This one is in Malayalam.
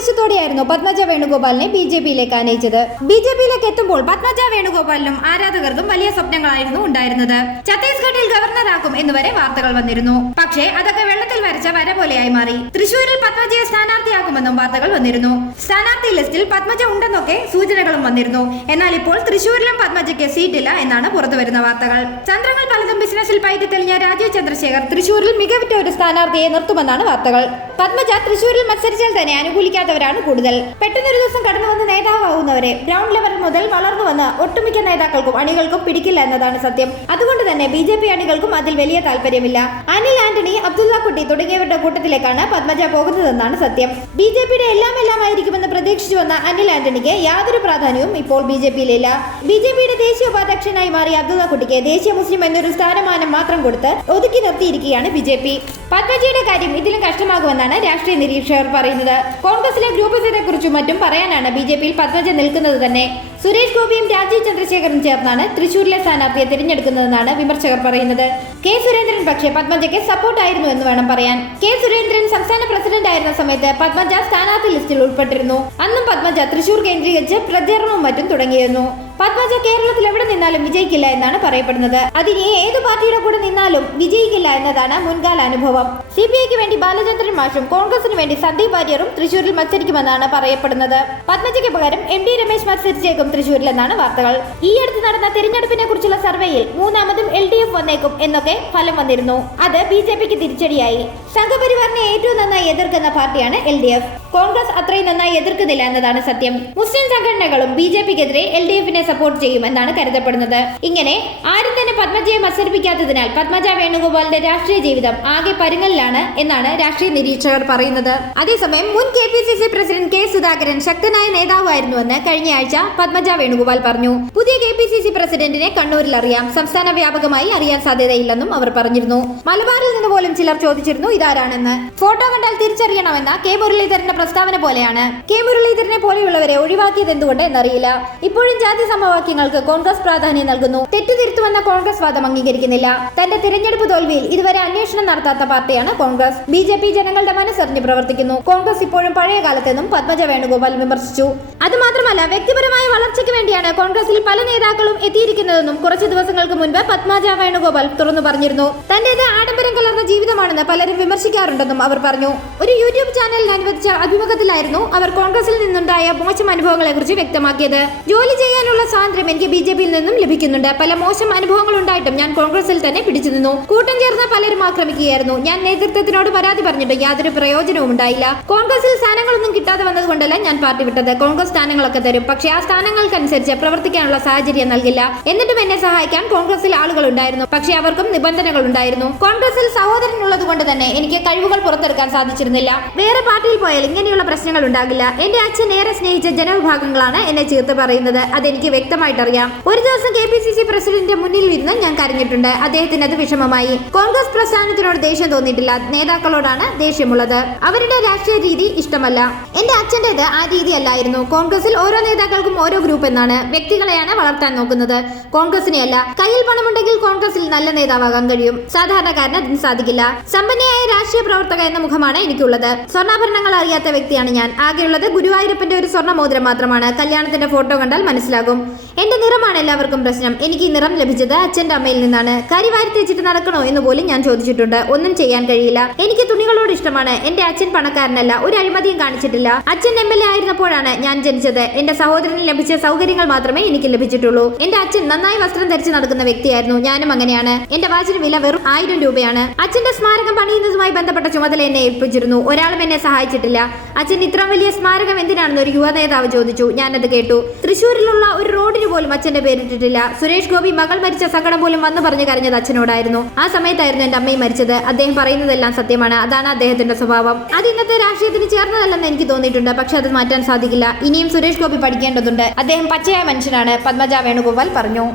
ആവേശത്തോടെയായിരുന്നു പത്മജ വേണുഗോപാലിനെ ബി ജെ പിയിലേക്ക് ആനയിച്ചത് ബി ജെ പിയിലേക്ക് എത്തുമ്പോൾ പത്മജ വേണുഗോപാലിനും ആരാധകർക്കും വലിയ സ്വപ്നങ്ങളായിരുന്നു ഉണ്ടായിരുന്നത്. ഛത്തീസ്ഗഡിൽ ഗവർണറാക്കും എന്നുവരെ വാർത്തകൾ വന്നിരുന്നു. പക്ഷേ അതൊക്കെ വെള്ളത്തിൽ വരച്ച വര പോലെയായി മാറി. തൃശൂരിൽ പത്മജയെ സ്ഥാനാർത്ഥിയാക്കുമെന്നും വാർത്തകൾ വന്നിരുന്നു. സ്ഥാനാർത്ഥി ലിസ്റ്റിൽ പത്മജ ഉണ്ടെന്നൊക്കെ സൂചനകളും വന്നിരുന്നു. എന്നാൽ ഇപ്പോൾ തൃശൂരിലും പത്മജയ്ക്ക് സീറ്റില്ല എന്നാണ് പുറത്തുവരുന്ന വാർത്തകൾ. ചന്ദ്രങ്ങൾ പലതും ബിസിനസ്സിൽ പയറ്റി തെളിഞ്ഞ രാജീവ് ചന്ദ്രശേഖർ തൃശൂരിൽ മികവിറ്റ ഒരു സ്ഥാനാർത്ഥിയെ നിർത്തുമെന്നാണ് വാർത്തകൾ. പത്മജ തൃശൂരിൽ മത്സരിച്ചാൽ തന്നെ അനുകൂലിക്കാത്തവരാണ് കൂടുതൽ. പെട്ടെന്നൊരു ദിവസം കടന്നു വന്ന് നേതാവാകുന്നവരെ ഗ്രൗണ്ട് ലെവൽ മുതൽ വളർന്നു വന്ന് ഒട്ടുമിക്ക നേതാക്കൾക്കും അണികൾക്കും പിടിക്കില്ല എന്നതാണ് സത്യം. അതുകൊണ്ട് തന്നെ ബി ജെ പി അണികൾക്കും അതിൽ വലിയ താല്പര്യമില്ല. അനിൽ ആന്റണി അബ്ദുള്ള കുട്ടി തുടങ്ങിയവരുടെ കൂട്ടത്തിലേക്കാണ് പത്മജ പോകുന്നതെന്നാണ് സത്യം. ബി ജെ പിയുടെ എല്ലാം എല്ലാം ആയിരിക്കുമെന്ന് പ്രതീക്ഷിച്ചു വന്ന അനിൽ ആന്റണിക്ക് യാതൊരു പ്രാധാന്യവും ഇപ്പോൾ ബി ജെ പിയിലില്ല. ബി ജെ പിയുടെ ദേശീയ ഉപാധ്യക്ഷനായി മാറിയ അബ്ദുള്ള കുട്ടിക്ക് ദേശീയ മുസ്ലിം എന്നൊരു സ്ഥാനമാനം മാത്രം കൊടുത്ത് ഒതുക്കി നിർത്തിയിരിക്കുകയാണ് ബി ജെ പി. പത്മജിയുടെ കാര്യം ഇതിലും കഷ്ടമാകുമെന്നാണ് രാഷ്ട്രീയ നിരീക്ഷകർ പറയുന്നത്. കോൺഗ്രസിലെ ഗ്രൂപ്പിസത്തെ കുറിച്ചും മറ്റും പറയാനാണ് ബി ജെ പിയിൽ പത്മജ നിൽക്കുന്നത് തന്നെ. സുരേഷ് ഗോപിയും രാജീവ് ചന്ദ്രശേഖറും ചേർന്നാണ് തൃശൂരിലെ സ്ഥാനാർത്ഥിയെ തിരഞ്ഞെടുക്കുന്നതെന്നാണ് വിമർശകർ പറയുന്നത്. കെ സുരേന്ദ്രൻ പക്ഷേ പത്മജയ്ക്ക് സപ്പോർട്ടായിരുന്നു എന്ന് വേണം പറയാൻ. കെ സുരേന്ദ്രൻ സംസ്ഥാന പ്രസിഡന്റ് ആയിരുന്ന സമയത്ത് പത്മജ സ്ഥാനാർത്ഥി ലിസ്റ്റിൽ ഉൾപ്പെട്ടിരുന്നു. അന്നും പത്മജ തൃശൂർ കേന്ദ്രീകരിച്ച് പ്രചാരണവും മറ്റും തുടങ്ങിയിരുന്നു. പത്മജ കേരളത്തിൽ എവിടെ നിന്നാലും വിജയിക്കില്ല എന്നാണ് പറയപ്പെടുന്നത്. അതിനി ഏത് പാർട്ടിയുടെ കൂടെ നിന്നാലും വിജയിക്കില്ല എന്നതാണ് മുൻകാല അനുഭവം. സി പി ഐക്ക് വേണ്ടി ബാലചന്ദ്രൻ മാഷും കോൺഗ്രസിന് വേണ്ടി സന്ദീപ് വാര്യറും തൃശൂരിൽ മത്സരിക്കുമെന്നാണ് പറയപ്പെടുന്നത്. പത്മജയ്ക്ക് പകരം എം ഡി രമേശ് മത്സരിച്ചേക്കും തൃശൂരിലെന്നാണ് വാർത്തകൾ. ഈ അടുത്ത് നടന്ന തിരഞ്ഞെടുപ്പിനെ കുറിച്ചുള്ള സർവേയിൽ മൂന്നാമതും എൽ ഡി എഫ് വന്നേക്കും എന്നൊക്കെ ഫലം വന്നിരുന്നു. അത് ബി ജെ പിക്ക് തിരിച്ചടിയായി. സംഘപരിവാറിനെ ഏറ്റവും നന്നായി എതിർക്കുന്ന പാർട്ടിയാണ് എൽ ഡി എഫ്. കോൺഗ്രസ് അത്രയും നന്നായി എതിർക്കുന്നില്ല എന്നതാണ് സത്യം. മുസ്ലിം സംഘടനകളും ബി ജെ പിക്കെതിരെ എൽ ഡി എഫിനെ സപ്പോർട്ട് ചെയ്യുമെന്നാണ് കരുതപ്പെടുന്നത്. ഇങ്ങനെ ആരും തന്നെ പത്മജയെ മത്സരിപ്പിക്കാത്തതിനാൽ പത്മജ വേണുഗോപാലിന്റെ രാഷ്ട്രീയ ജീവിതം ആകെ പരുങ്ങലിലാണ് എന്നാണ് രാഷ്ട്രീയ നിരീക്ഷകർ പറയുന്നത്. അതേസമയം മുൻ K P C C president K Sudhakaran ശക്തനായ നേതാവായിരുന്നുവെന്ന് കഴിഞ്ഞ ആഴ്ച പത്മജ വേണുഗോപാൽ പറഞ്ഞു. പുതിയ കെ പി സി സി പ്രസിഡന്റിനെ കണ്ണൂരിൽ അറിയാം. സംസ്ഥാന വ്യാപകമായി അറിയാൻ സാധ്യതയില്ലെന്നും അവർ പറഞ്ഞിരുന്നു. മലബാറിൽ നിന്ന് പോലും ചിലർ ചോദിച്ചിരുന്നു ഇതാരാണെന്ന്. ഫോട്ടോ കണ്ടാൽ തിരിച്ചറിയണമെന്ന കെ മുരളീധരന്റെ പ്രസ്താവന പോലെയാണ്. കെ മുരളീധരനെ പോലെയുള്ളവരെ ഒഴിവാക്കിയത് എന്തുകൊണ്ട് എന്നറിയില്ല. ഇപ്പോഴും ജാതി സമവാക്യങ്ങൾക്ക് കോൺഗ്രസ് പ്രാധാന്യം നൽകുന്നു. തെറ്റുതിരുത്തുമെന്ന കോൺഗ്രസ് വാദം അംഗീകരിക്കുന്നില്ല. തന്റെ തിരഞ്ഞെടുപ്പ് തോൽവിയിൽ ഇതുവരെ അന്വേഷണം നടത്താത്ത പാർട്ടിയാണ് കോൺഗ്രസ്. ബി ജെ പി ജനങ്ങളുടെ മനസ്സറിഞ്ഞ് പ്രവർത്തിക്കുന്നു. കോൺഗ്രസ് ഇപ്പോഴും പഴയ കാലത്തെന്നും പത്മജ വേണുഗോപാൽ വിമർശിച്ചു. അതുമാത്രമല്ല വ്യക്തിപരമായ വളർച്ചയ്ക്ക് വേണ്ടിയാണ് കോൺഗ്രസിൽ പല നേതാക്കളും എത്തിയിരിക്കുന്നതെന്നും കുറച്ച് ദിവസങ്ങൾക്ക് മുൻപ് പത്മജ വേണുഗോപാൽ തുറന്നു പറഞ്ഞിരുന്നു. തന്റേത് ആഡംബരം കലർന്ന ജീവിതമാണെന്ന് പലരും വിമർശിക്കാറുണ്ടെന്നും അവർ പറഞ്ഞു. ഒരു യൂട്യൂബ് ചാനലിന് അനുവദിച്ച അഭിമുഖത്തിലായിരുന്നു അവർ കോൺഗ്രസിൽ നിന്നുണ്ടായ മോശം അനുഭവങ്ങളെ കുറിച്ച് വ്യക്തമാക്കിയത്. ജോലി ചെയ്യാനുള്ള സ്വാതന്ത്ര്യം എനിക്ക് ബി ജെ പിയിൽ നിന്നും ലഭിക്കുന്നുണ്ട്. പല മോശം അനുഭവങ്ങൾ ഉണ്ടായിട്ടും ഞാൻ കോൺഗ്രസിൽ തന്നെ പിടിച്ചു നിന്നു. കൂട്ടം ചേർന്ന് പലരും ആക്രമിക്കുകയായിരുന്നു. ഞാൻ നേതൃത്വത്തിനോട് പരാതി പറഞ്ഞിട്ട് യാതൊരു പ്രയോജനവും ഉണ്ടായില്ല. കോൺഗ്രസിൽ സ്ഥാനങ്ങളൊന്നും കിട്ടാതെ വന്നതുകൊണ്ടല്ല ഞാൻ പാർട്ടി വിട്ടത്. കോൺഗ്രസ് സ്ഥാനങ്ങളൊക്കെ തരും. പക്ഷേ ആ സ്ഥാനങ്ങൾക്കനുസരിച്ച് പ്രവർത്തിക്കാനുള്ള സാഹചര്യം നൽകില്ല. എന്നിട്ടും എന്നെ സഹായിക്കാൻ കോൺഗ്രസിൽ ആളുകൾ ഉണ്ടായിരുന്നു. പക്ഷേ അവർക്കും നിബന്ധനകൾ ഉണ്ടായിരുന്നു. കോൺഗ്രസിൽ സഹോദരൻ ഉള്ളത് കൊണ്ട് തന്നെ എനിക്ക് കഴിവുകൾ പുറത്തെടുക്കാൻ സാധിച്ചിരുന്നില്ല. വേറെ പാർട്ടിയിൽ പോയാൽ ഇങ്ങനെയുള്ള പ്രശ്നങ്ങൾ ഉണ്ടാകില്ല. എന്റെ അച്ഛൻ ഏറെ സ്നേഹിച്ച ജനവിഭാഗങ്ങളാണ് എന്നെ ചീർത്ത് പറയുന്നത്. അതെനിക്ക് വ്യക്തമായിട്ട് അറിയാം ഒരു ദിവസം കെ പി സി സി പ്രസിഡന്റിന്റെ മുന്നിൽ ഇരുന്ന് ഞാൻ കരഞ്ഞിട്ടുണ്ട്. അദ്ദേഹത്തിന് അത് വിഷമമായി. കോൺഗ്രസ് പ്രസ്ഥാനത്തിനോട് ദേഷ്യം തോന്നിയിട്ടില്ല. നേതാക്കളോടാണ് ദേഷ്യമുള്ളത്. അവരുടെ രാഷ്ട്രീയ രീതി ഇഷ്ടമല്ല. എന്റെ അച്ഛന്റെത് ആ രീതി അല്ലായിരുന്നു കോൺഗ്രസിൽ ഓരോ നേതാക്കൾക്കും ഓരോ ഗ്രൂപ്പ് എന്നാണ് വ്യക്തികളെയാണ് വളർത്താൻ നോക്കുന്നത്. കോൺഗ്രസിനെ അല്ല കയ്യിൽ പണമുണ്ടെങ്കിൽ കോൺഗ്രസിൽ നല്ല നേതാവാകാൻ കഴിയും. സാധാരണക്കാരന് അതിന് സാധിക്കില്ല. സമ്പന്നയായ രാഷ്ട്രീയ പ്രവർത്തക എന്ന മുഖമാണ് എനിക്കുള്ളത്. സ്വർണാഭരണങ്ങൾ അറിയാത്ത വ്യക്തിയാണ് ഞാൻ. ആകെയുള്ളത് ഗുരുവായൂരപ്പന്റെ ഒരു സ്വർണ മോതിരം മാത്രമാണ്. കല്യാണത്തിന്റെ ഫോട്ടോ കണ്ടാൽ മനസ്സിലാകും. എന്റെ നിറമാണ് എല്ലാവർക്കും പ്രശ്നം. എനിക്ക് ഈ നിറം ലഭിച്ചത് അച്ഛന്റെ അമ്മയിൽ നിന്നാണ്. കരിവാരി തേച്ചിട്ട് നടക്കണോ എന്ന് പോലും ഞാൻ ചോദിച്ചിട്ടുണ്ട്. ഒന്നും ചെയ്യാൻ കഴിയില്ല. എനിക്ക് തുണികളോട് ഇഷ്ടമാണ്. എന്റെ അച്ഛൻ പണക്കാരനല്ല. ഒരു അഴിമതിയും കാണിച്ചിട്ടില്ല. അച്ഛൻ എം എൽ എ ആയിരുന്നപ്പോഴാണ് ഞാൻ ജനിച്ചത്. എന്റെ സഹോദരന് ലഭിച്ച സൗകര്യങ്ങൾ മാത്രമേ എനിക്ക് ലഭിച്ചിട്ടുള്ളൂ. എന്റെ അച്ഛൻ നന്നായി വസ്ത്രം ധരിച്ച് നടക്കുന്ന വ്യക്തിയായിരുന്നു. ഞാനും അങ്ങനെയാണ്. എന്റെ വാച്ചിന് വില വെറും ആയിരം രൂപയാണ്. അച്ഛന്റെ സ്മാരകം പണിയുന്നതുമായി ബന്ധപ്പെട്ട ചുമതല എന്നെ ഏൽപ്പിച്ചിരുന്നു. ഒരാളും എന്നെ സഹായിച്ചിട്ടില്ല. അച്ഛൻ ഇത്ര വലിയ സ്മാരകം എന്തിനാണെന്ന് ഒരു യുവ നേതാവ് ചോദിച്ചു. ഞാനത് കേട്ടു. തൃശ്ശൂരിലുള്ള ഒരു റോഡിന് പോലും അച്ഛന്റെ പേരിട്ടിട്ടില്ല സുരേഷ് ഗോപി മകൾ മരിച്ച സങ്കടം പോലും വന്നു പറഞ്ഞു കരഞ്ഞത് അച്ഛനോടായിരുന്നു. ആ സമയത്തായിരുന്നു എന്റെ അമ്മയും മരിച്ചത്. അദ്ദേഹം പറയുന്നതെല്ലാം സത്യമാണ്. അതാണ് അദ്ദേഹത്തിന്റെ സ്വഭാവം. അത് ഇന്നത്തെ രാഷ്ട്രീയത്തിന് ചേർന്നതല്ലെന്ന് എനിക്ക് തോന്നിയിട്ടുണ്ട്. പക്ഷെ അത് മാറ്റാൻ സാധിക്കില്ല. ഇനിയും സുരേഷ് ഗോപി പഠിക്കേണ്ടതുണ്ട്. അദ്ദേഹം പച്ചയായ മനുഷ്യനാണ്. പത്മജ വേണുഗോപാൽ പറഞ്ഞു.